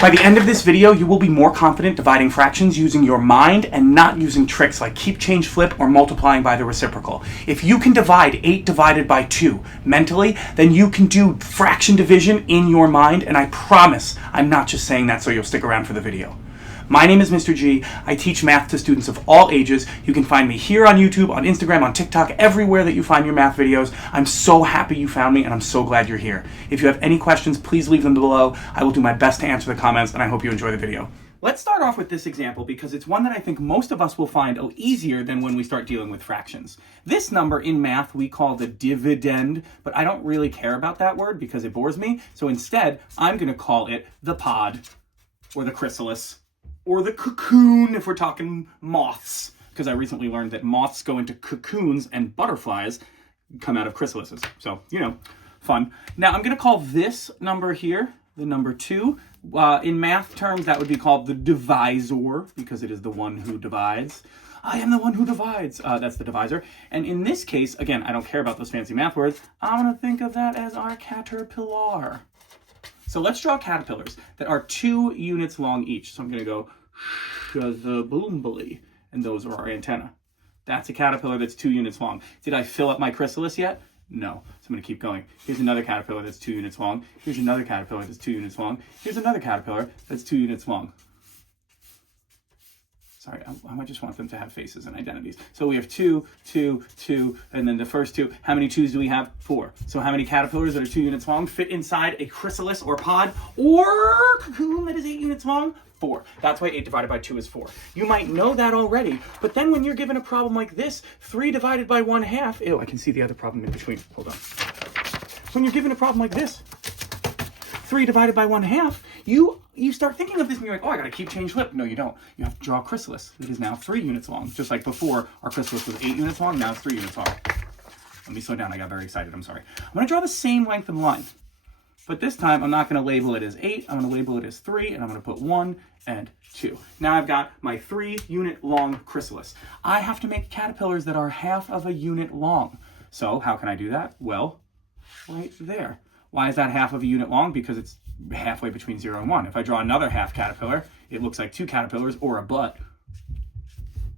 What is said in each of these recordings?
By the end of this video, you will be more confident dividing fractions using your mind and not using tricks like keep, change, flip, or multiplying by the reciprocal. If you can divide 8 divided by 2 mentally, then you can do fraction division in your mind, and I promise I'm not just saying that so you'll stick around for the video. My name is Mr. G. I teach math to students of all ages. You can find me here on YouTube, on Instagram, on TikTok, everywhere that you find your math videos. I'm so happy you found me, and I'm so glad you're here. If you have any questions, please leave them below. I will do my best to answer the comments, and I hope you enjoy the video. Let's start off with this example because it's one that I think most of us will find easier than when we start dealing with fractions. This number in math we call the dividend, but I don't really care about that word because it bores me. So instead, I'm going to call it the pod, or the chrysalis, or the cocoon if we're talking moths, because I recently learned that moths go into cocoons and butterflies come out of chrysalises. So, you know, fun. Now I'm going to call this number here the number 2. In math terms, that would be called the divisor because it is the one who divides. I am the one who divides. That's the divisor. And in this case, again, I don't care about those fancy math words. I'm going to think of that as our caterpillar. So let's draw caterpillars that are 2 units long each. So I'm going to go shazaboombly, and those are our antenna. That's a caterpillar that's 2 units long. Did I fill up my chrysalis yet? No. So I'm going to keep going. Here's another caterpillar that's 2 units long. Here's another caterpillar that's 2 units long. Here's another caterpillar that's 2 units long. Sorry, I might just want them to have faces and identities. So we have 2, 2, 2, and then the first 2. How many 2s do we have? 4. So how many caterpillars that are 2 units long fit inside a chrysalis or pod or cocoon that is 8 units long? 4. That's why 8 divided by 2 is 4. You might know that already, but then when you're given a problem like this, 3 divided by 1/2, ew, I can see the other problem in between. Hold on. When you're given a problem like this, 3 divided by 1/2, you start thinking of this and you're like, oh, I gotta keep, change, flip. No, you don't. You have to draw a chrysalis. It is now 3 units long. Just like before, our chrysalis was 8 units long, now it's 3 units long. Let me slow down, I got very excited, I'm sorry. I'm gonna draw the same length of line. But this time, I'm not gonna label it as 8, I'm gonna label it as 3, and I'm gonna put 1 and 2. Now I've got my 3 unit long chrysalis. I have to make caterpillars that are half of a unit long. So how can I do that? Well, right there. Why is that half of a unit long? Because it's halfway between 0 and 1. If I draw another half caterpillar, it looks like 2 caterpillars or a butt.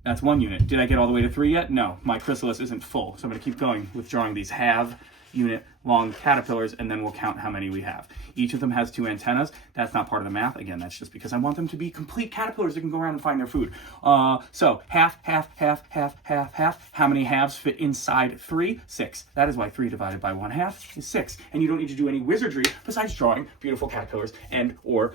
That's 1 unit. Did I get all the way to 3 yet? No, my chrysalis isn't full. So I'm going to keep going with drawing these half unit long caterpillars, and then we'll count how many we have. Each of them has 2 antennas. That's not part of the math. Again, that's just because I want them to be complete caterpillars that can go around and find their food. So half, half, half, half, half, half. How many halves fit inside 3? 6. That is why 3 divided by 1/2 is 6. And you don't need to do any wizardry besides drawing beautiful caterpillars and or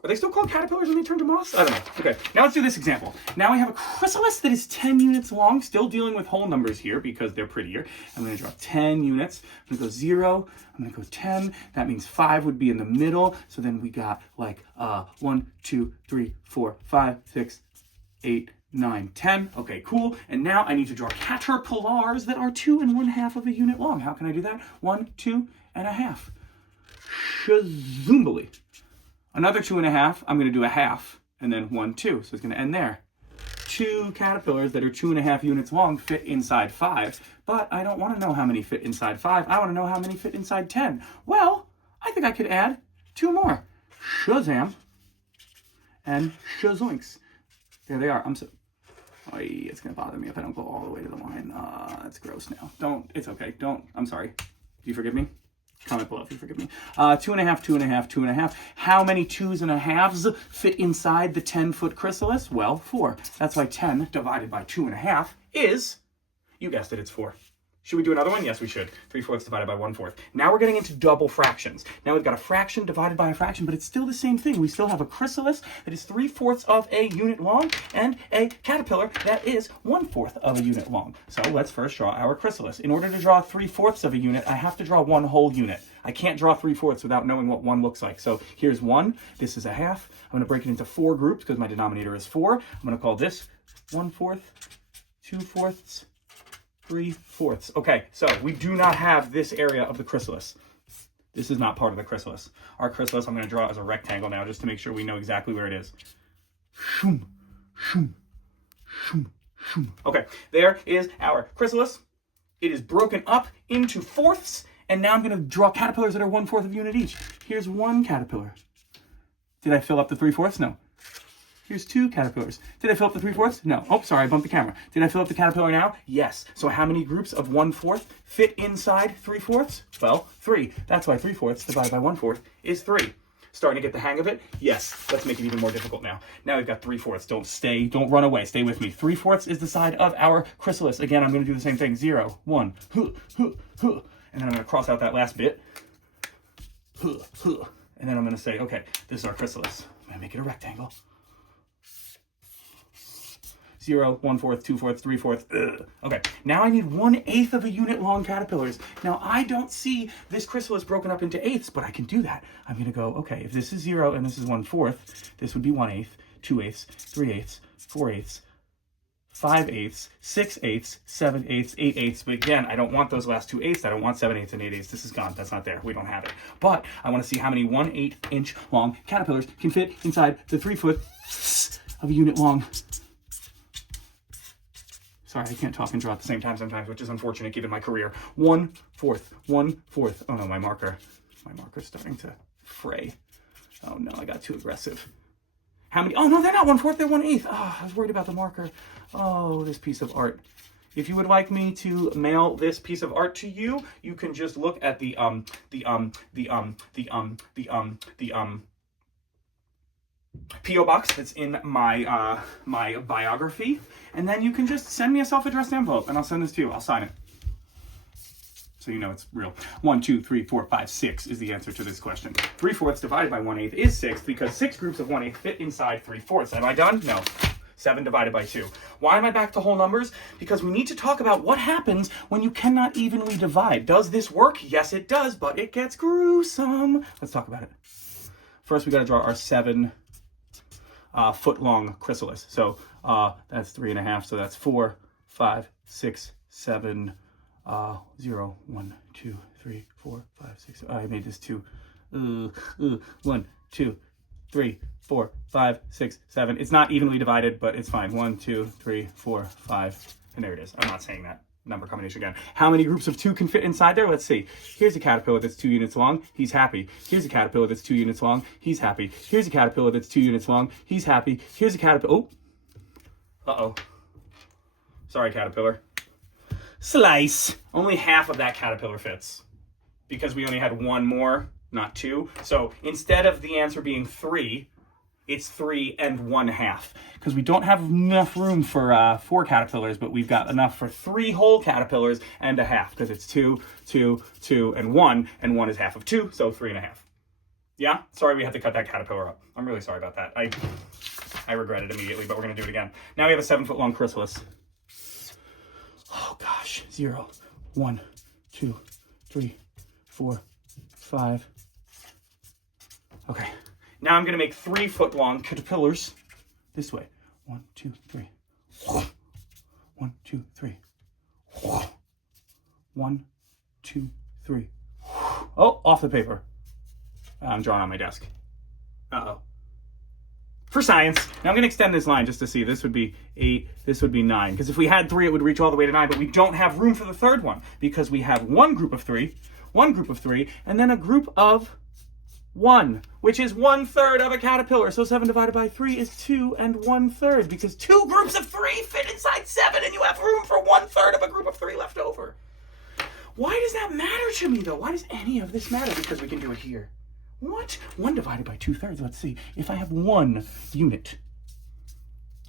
what are they still called caterpillars when they turn to moths? I don't know. Okay, now let's do this example. Now I have a chrysalis that is 10 units long, still dealing with whole numbers here because they're prettier. I'm going to draw 10 units. I'm going to go 0. I'm going to go 10. That means 5 would be in the middle. So then we got like 1, 2, 3, 4, 5, 6, 8, 9, 10. Okay, cool. And now I need to draw caterpillars that are 2 1/2 of a unit long. How can I do that? 1, 2 1/2. Shazoombly. Another 2 1/2, I'm going to do a half, and then 1, 2. So it's going to end there. 2 caterpillars that are 2 1/2 units long fit inside 5, but I don't want to know how many fit inside 5. I want to know how many fit inside 10. Well, I think I could add 2 more. Shazam and shazoinks. There they are. It's going to bother me if I don't go all the way to the line. That's gross now. It's okay. I'm sorry. Do you forgive me? Comment below if you forgive me. 2 1/2, 2 1/2, 2 1/2. How many 2s and 1/2s fit inside the 10-foot chrysalis? Well, 4. That's why 10 divided by 2 1/2 is, you guessed it, it's 4. Should we do another one? Yes, we should. 3/4 divided by 1/4. Now we're getting into double fractions. Now we've got a fraction divided by a fraction, but it's still the same thing. We still have a chrysalis that is 3/4 of a unit long and a caterpillar that is 1/4 of a unit long. So let's first draw our chrysalis. In order to draw 3/4 of a unit, I have to draw 1 whole unit. I can't draw 3/4 without knowing what 1 looks like. So here's 1. This is a half. I'm going to break it into 4 groups because my denominator is 4. I'm going to call this 1/4, 2/4, 3/4. Okay, so we do not have this area of the chrysalis. This is not part of the chrysalis. Our chrysalis I'm going to draw as a rectangle now just to make sure we know exactly where it is. Shoom, shoom, shoom, shoom. Okay, there is our chrysalis. It is broken up into fourths And now I'm going to draw caterpillars that are 1/4 of a unit each. Here's one caterpillar. Did I fill up the 3/4? No. Here's two caterpillars. Did I fill up the 3/4? No. Oh, sorry, I bumped the camera. Did I fill up the caterpillar now? Yes. So how many groups of 1/4 fit inside 3/4? Well, 3. That's why 3/4 divided by 1/4 is 3. Starting to get the hang of it? Yes. Let's make it even more difficult now. Now we've got 3/4. Don't run away. Stay with me. 3/4 is the side of our chrysalis. Again, I'm going to do the same thing. 0, 1, and then I'm going to cross out that last bit. And then I'm going to say, okay, this is our chrysalis. I'm going to make it a rectangle. 0, 1/4, 2/4, 3/4. Okay, now I need 1/8 of a unit long caterpillars. Now I don't see this chrysalis broken up into eighths, but I can do that. I'm gonna go, okay, if this is 0 and this is 1/4, this would be 1/8, 2/8, 3/8, 4/8, 5/8, 6/8, 7/8, 8/8. But again, I don't want those last 2/8. I don't want 7/8 and 8/8. This is gone. That's not there. We don't have it. But I want to see how many 1/8 inch long caterpillars can fit inside the 3 foot of a unit long. Sorry, I can't talk and draw at the same time sometimes, which is unfortunate given my career. 1/4, 1/4. Oh no, my marker's starting to fray. Oh no, I got too aggressive. How many? Oh no, they're not 1/4, they're 1/8. Oh, I was worried about the marker. Oh, this piece of art. If you would like me to mail this piece of art to you, you can just look at the P.O. box that's in my my biography, and then you can just send me a self-addressed envelope, and I'll send this to you. I'll sign it, so you know it's real. 1, 2, 3, 4, 5, 6 is the answer to this question. 3/4 divided by 1/8 is 6 because 6 groups of 1/8 fit inside 3/4. Am I done? No. 7 divided by 2. Why am I back to whole numbers? Because we need to talk about what happens when you cannot evenly divide. Does this work? Yes, it does, but it gets gruesome. Let's talk about it. First, we got to draw our 7 foot long chrysalis. So that's 3.5. So that's 4, 5, 6, 7, 0, 1, 2, 3, 4, 5, 6. I made this 2. 1, 2, 3, 4, 5, 6, 7. It's not evenly divided, but it's fine. 1, 2, 3, 4, 5. And there it is. I'm not saying that number combination again. How many groups of 2 can fit inside there? Let's see. Here's a caterpillar that's 2 units long. He's happy. Here's a caterpillar that's 2 units long. He's happy. Here's a caterpillar that's 2 units long. He's happy. Here's a caterpillar. Oh. Uh-oh. Sorry, caterpillar. Slice. Only half of that caterpillar fits because we only had 1 more, not 2. So instead of the answer being 3, it's 3 1/2 because we don't have enough room for 4 caterpillars, but we've got enough for 3 whole caterpillars and a half because it's 2, 2, 2, and 1 is half of 2, so 3 1/2. Yeah, sorry we had to cut that caterpillar up. I'm really sorry about that. I regret it immediately, but we're gonna do it again. Now we have a 7 foot long chrysalis. Oh gosh, 0, 1, 2, 3, 4, 5. Okay. Now I'm going to make 3 foot long caterpillars this way. 1, 2, 3. 1, 2, 3. 1, 2, 3. Oh, off the paper. I'm drawing on my desk. Uh-oh. For science. Now I'm going to extend this line just to see. This would be 8. This would be 9. Because if we had 3, it would reach all the way to 9. But we don't have room for the third one. Because we have 1 group of 3, 1 group of 3, and then a group of 1, which is 1/3 of a caterpillar. So 7 divided by 3 is 2 1/3 because 2 groups of 3 fit inside 7 and you have room for 1/3 of a group of 3 left over. Why does that matter to me though? Why does any of this matter? Because we can do it here. What? 1 divided by 2/3. Let's see. If I have 1 unit.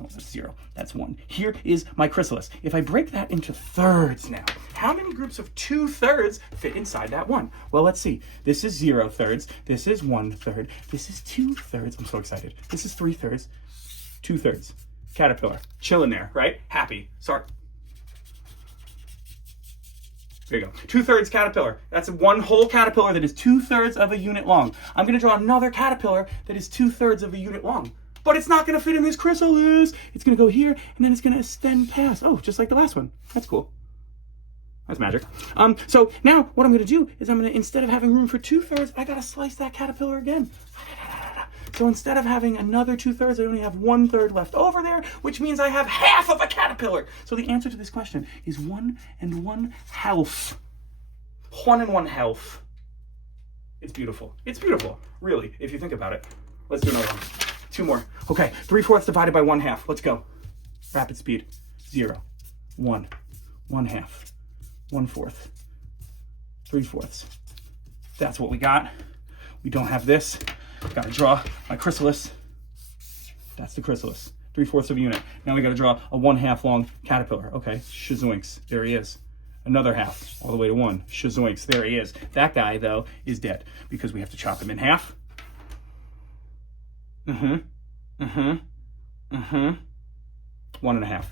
Oh, that's 0. That's 1. Here is my chrysalis. If I break that into thirds now, how many groups of 2/3 fit inside that 1? Well, let's see. This is 0/3. This is 1/3. This is 2/3. I'm so excited. This is 3/3. 2/3. Caterpillar. Chilling there, right? Happy. Sorry. There you go. 2/3 caterpillar. That's 1 whole caterpillar that is 2/3 of a unit long. I'm going to draw another caterpillar that is 2/3 of a unit long. But it's not going to fit in this chrysalis. It's going to go here, and then it's going to extend past. Oh, just like the last one. That's cool. That's magic. So now what I'm going to do is I'm going to, instead of having room for 2/3, I got to slice that caterpillar again. So instead of having another 2/3, I only have 1/3 left over there, which means I have half of a caterpillar. So the answer to this question is 1 1/2. 1 1/2. It's beautiful. It's beautiful, really, if you think about it. Let's do another one. 2 more. Okay, 3/4 divided by 1/2. Let's go. Rapid speed. 0, 1, 1/2, 1/4, 3/4. That's what we got. We don't have this. Got to draw my chrysalis. That's the chrysalis. 3/4 of a unit. Now we got to draw a 1/2 long caterpillar. Okay, shazoinks. There he is. Another half, all the way to 1. Shazoinks. There he is. That guy, though, is dead because we have to chop him in half. 1 1/2.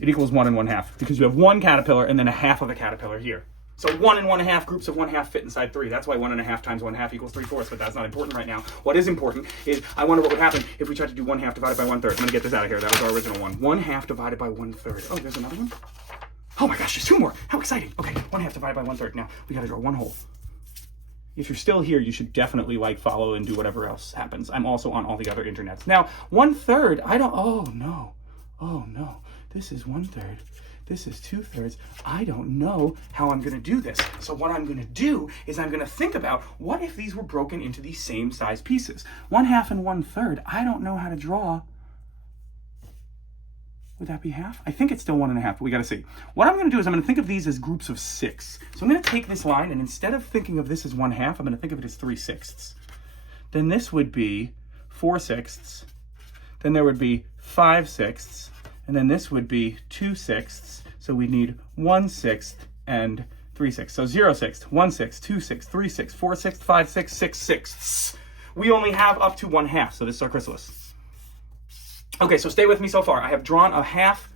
It equals 1 1/2 because you have 1 caterpillar and then a half of a caterpillar here. So 1 1/2 groups of 1/2 fit inside 3. That's why 1 1/2 times 1/2 equals 3/4, but that's not important right now. What is important is I wonder what would happen if we tried to do 1/2 divided by 1/3. I'm going to get this out of here. That was our original one. 1/2 divided by 1/3. Oh, there's another one? Oh my gosh, there's 2 more. How exciting. Okay, 1/2 divided by 1/3. Now, we got to draw 1 hole. If you're still here, you should definitely follow and do whatever else happens. I'm also on all the other internets. Now, 1/3, oh no. This is 1/3. This is 2/3. I don't know how I'm going to do this. So what I'm going to do is I'm going to think about what if these were broken into these same size pieces. 1/2 and 1/3. I don't know how to draw. Would that be half? I think it's still 1 1/2, but we got to see. What I'm going to do is I'm going to think of these as groups of 6. So I'm going to take this line, and instead of thinking of this as 1/2, I'm going to think of it as 3/6. Then this would be 4/6. Then there would be 5/6. And then this would be 2/6. So we need 1/6 and 3/6. So 0/6, 1/6, 2/6, 3/6, 4/6, 5/6, 6/6. We only have up to 1/2. So this is our chrysalis. Okay, so stay with me so far. I have drawn a 1/2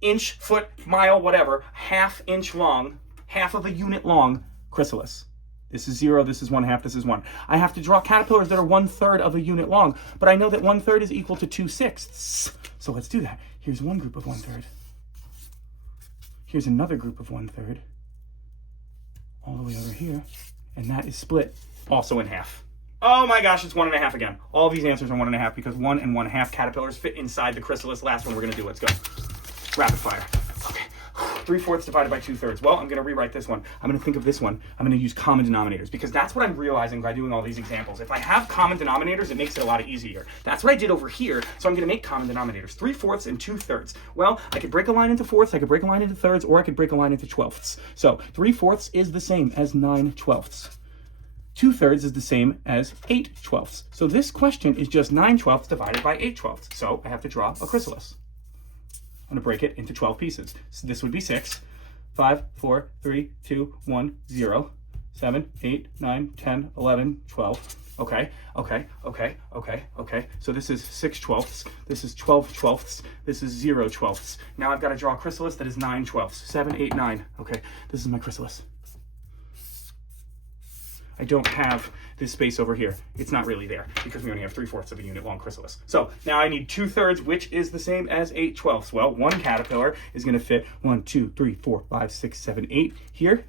inch, foot, mile, whatever, 1/2 inch long, half of a unit long chrysalis. This is 0, this is 1/2, this is 1. I have to draw caterpillars that are 1/3 of a unit long, but I know that 1/3 is equal to 2/6. So let's do that. Here's one group of 1/3. Here's another group of 1/3. All the way over here. And that is split also in half. Oh my gosh, it's 1 1/2 again. All these answers are 1 1/2 because 1 1/2 caterpillars fit inside the chrysalis. Last one we're going to do. Let's go. Rapid fire. Okay. 3/4 divided by 2/3. Well, I'm going to rewrite this one. I'm going to think of this one. I'm going to use common denominators because that's what I'm realizing by doing all these examples. If I have common denominators, it makes it a lot easier. That's what I did over here. So I'm going to make common denominators. 3/4 and 2/3. Well, I could break a line into fourths, I could break a line into thirds, or I could break a line into 12ths. So 3/4 is the same as 9/12. 2/3 is the same as 8/12. So this question is just 9/12 divided by 8/12. So I have to draw a chrysalis. I'm going to break it into 12 pieces. So this would be 6, 5, 4, 3, 2, 1, 0, 7, 8, 9, 10, 11, 12. Okay. So this is 6/12. This is 12/12. This is 0/12. Now I've got to draw a chrysalis that is 9/12. 7, 8, 9. Okay, this is my chrysalis. I don't have this space over here. It's not really there because we only have 3/4 of a unit long chrysalis. So now I need 2/3, which is the same as 8/12. Well, one caterpillar is going to fit 1, 2, 3, 4, 5, 6, 7, 8 here.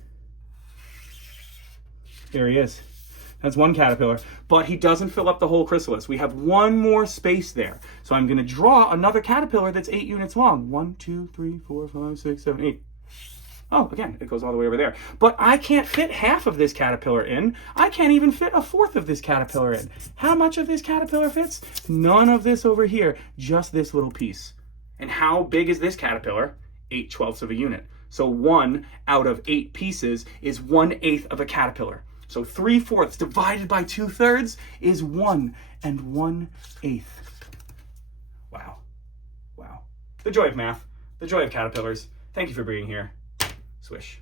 There he is. That's one caterpillar, but he doesn't fill up the whole chrysalis. We have one more space there. So I'm going to draw another caterpillar that's 8 units long. 1, 2, 3, 4, 5, 6, 7, 8. Oh, again, it goes all the way over there. But I can't fit half of this caterpillar in. I can't even fit 1/4 of this caterpillar in. How much of this caterpillar fits? None of this over here, just this little piece. And how big is this caterpillar? 8/12 of a unit. So 1 out of 8 pieces is 1/8 of a caterpillar. So 3/4 divided by 2/3 is 1 1/8. Wow. Wow. The joy of math. The joy of caterpillars. Thank you for being here. Swish.